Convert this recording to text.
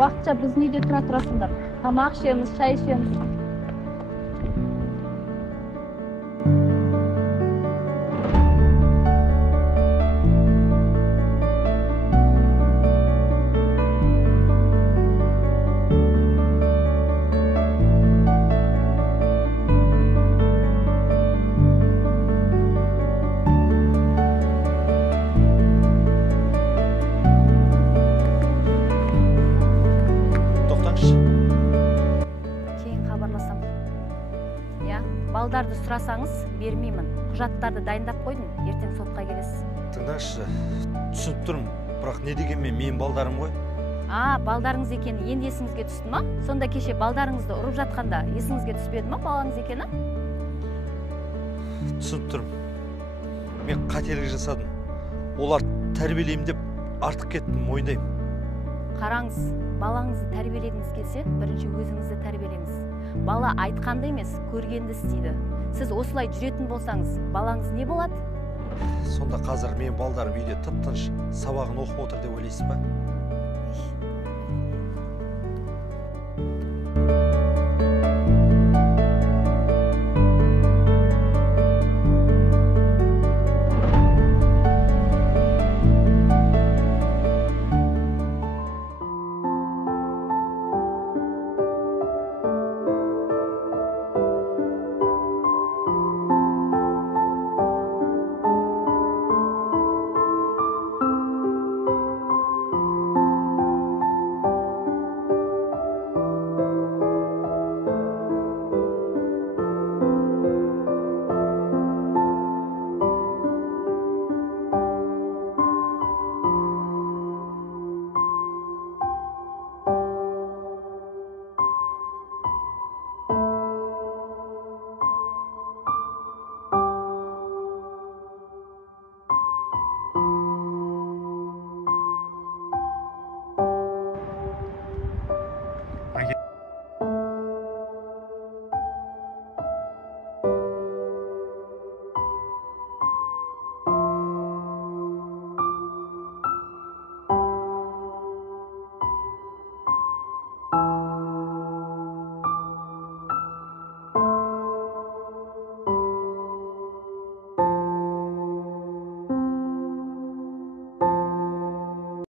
убакытча биздин үйдө тура турасыңдар. Тамак ишебиз, чай ишебиз. Балдарды сұрасаңыз, бермеймін. Құжаттарды дайындап қойдым, ертең сотқа келесіз. Тыңдашы, түсініп тұрмын, бірақ не дегенмен менің балдарым ғой? Балдарыңыз екені енді есіңізге түсті ма? Сонда кеше балдарыңызды ұрып жатқанда есіңізге түспеді ма балаңыз екені? Түсініп тұрмын. Мен қателік жасадым. Олар тәрбиелеймін деп артық кеттім, мойындаймын. Қараңыз, балаңызды тәрбиелегіңіз келсе, бірінші өзіңізді тәрбиелеңіз. Бала айтқанды емес, көргенді істейді. Сіз осылай жүретін болсаңыз, балаңыз не болады? Сонда қазір мен балдарым үйде тып-тыныш сабағын оқып отыр деп ойлайсыз ба?